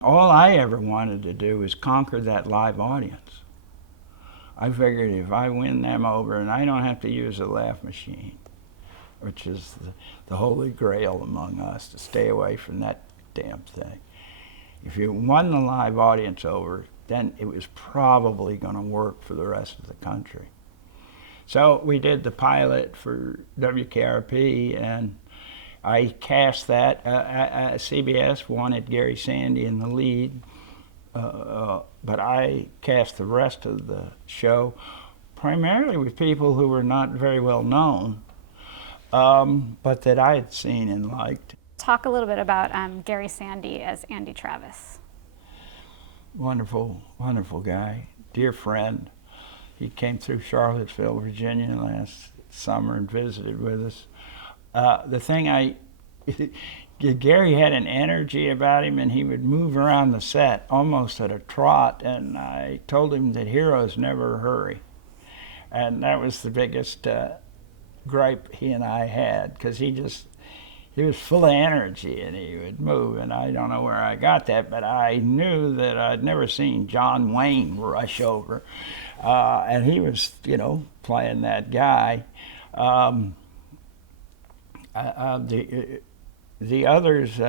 All I ever wanted to do was conquer that live audience. I figured if I win them over and I don't have to use a laugh machine, which is the holy grail among us, to stay away from that damn thing. If you won the live audience over, then it was probably going to work for the rest of the country. So we did the pilot for Wkrp, and I cast that. CBS wanted Gary Sandy in the lead, but I cast the rest of the show primarily with people who were not very well known, but that I had seen and liked. Talk a little bit about Gary Sandy as Andy Travis. Wonderful, wonderful guy, dear friend. He came through Charlottesville, Virginia last summer and visited with us. The thing Gary had an energy about him, and he would move around the set almost at a trot, and I told him that heroes never hurry. And that was the biggest gripe he and I had, because he was full of energy and he would move, and I don't know where I got that, but I knew that I'd never seen John Wayne rush over, and he was, playing that guy. The others,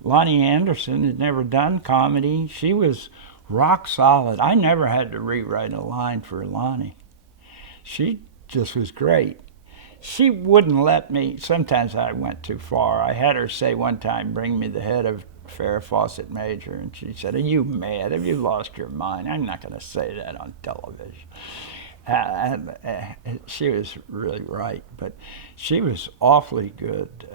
Lonnie Anderson had never done comedy. She was rock solid. I never had to rewrite a line for Lonnie. She just was great. She wouldn't let me. Sometimes I went too far. I had her say one time, "Bring me the head of Farrah Fawcett Major," and she said, "Are you mad? Have you lost your mind? I'm not going to say that on television." She was really right, but she was awfully good.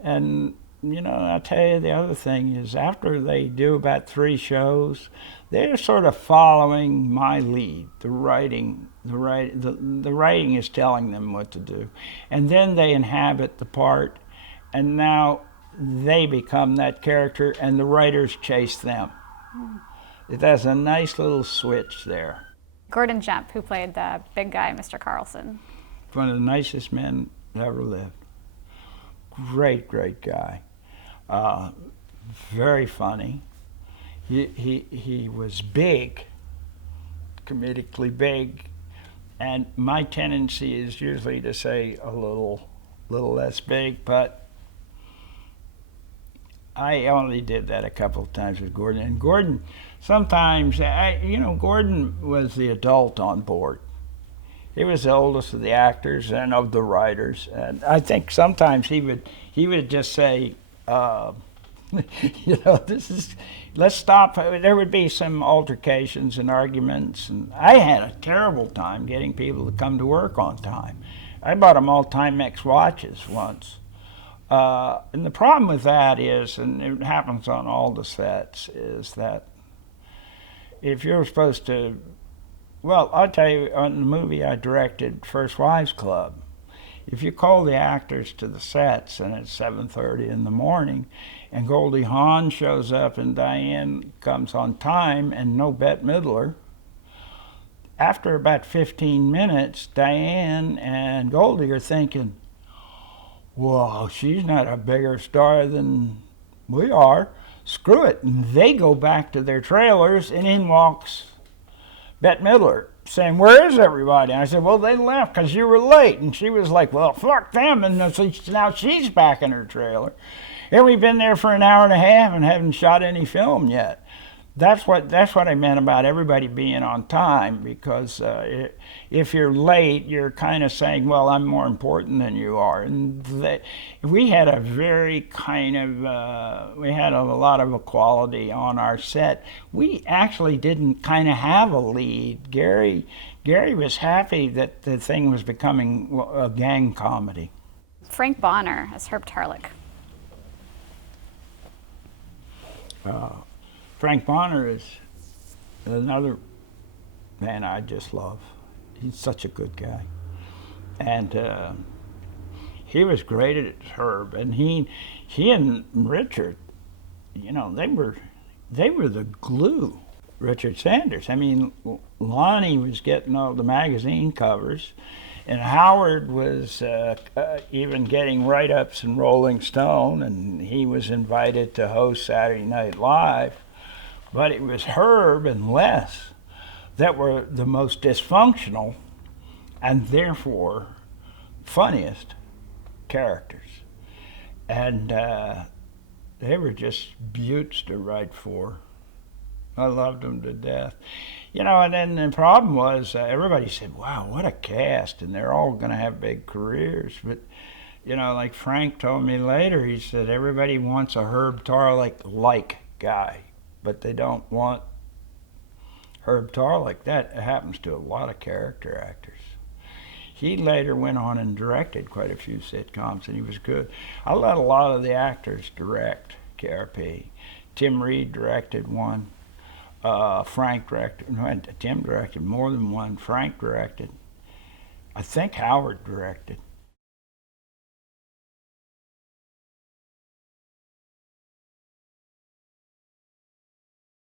And I'll tell you, the other thing is, after they do about 3 shows, they're sort of following my lead. The writing is telling them what to do, and then they inhabit the part, and now they become that character, and the writers chase them. There's a nice little switch there. Gordon Jemp, who played the big guy, Mr. Carlson. One of the nicest men that ever lived. Great guy. Very funny. He was big, comedically big, and my tendency is usually to say a little less big, but I only did that a couple of times with Gordon. And Gordon, sometimes, Gordon was the adult on board. He was the oldest of the actors and of the writers, and I think sometimes he would just say, let's stop. There would be some altercations and arguments, and I had a terrible time getting people to come to work on time. I bought them all Timex watches once. And the problem with that is, and it happens on all the sets, is that if you're supposed to, well, I'll tell you, on the movie I directed, First Wives Club, if you call the actors to the sets and it's 7:30 in the morning, and Goldie Hawn shows up and Diane comes on time and no Bette Midler, after about 15 minutes, Diane and Goldie are thinking, "Whoa, she's not a bigger star than we are. Screw it." And they go back to their trailers, and in walks Bette Midler saying, "Where is everybody?" And I said, "Well, they left because you were late." And she was like, "Well, fuck them." And now she's back in her trailer. And we've been there for an hour and a half and haven't shot any film yet. That's what I meant about everybody being on time, because if you're late, you're kind of saying, "Well, I'm more important than you are." And we had a very we had a lot of equality on our set. We actually didn't kind of have a lead. Gary was happy that the thing was becoming a gang comedy. Frank Bonner as Herb Tarlick. Frank Bonner is another man I just love. He's such a good guy. And he was great at Herb. And he and Richard, they were the glue. Richard Sanders. I mean, Lonnie was getting all the magazine covers, And Howard was even getting write-ups in Rolling Stone, and he was invited to host Saturday Night Live. But it was Herb and Les that were the most dysfunctional and therefore funniest characters. And they were just beauts to write for. I loved them to death. You know, and then the problem was everybody said, wow, what a cast, and they're all going to have big careers. But, you know, like Frank told me later, he said everybody wants a Herb Tarlek-like guy, but they don't want Herb Tarlek. That happens to a lot of character actors. He later went on and directed quite a few sitcoms, and he was good. I let a lot of the actors direct Wkrp. Tim Reed directed one. Frank directed. No, Tim directed more than one. Frank directed. I think Howard directed.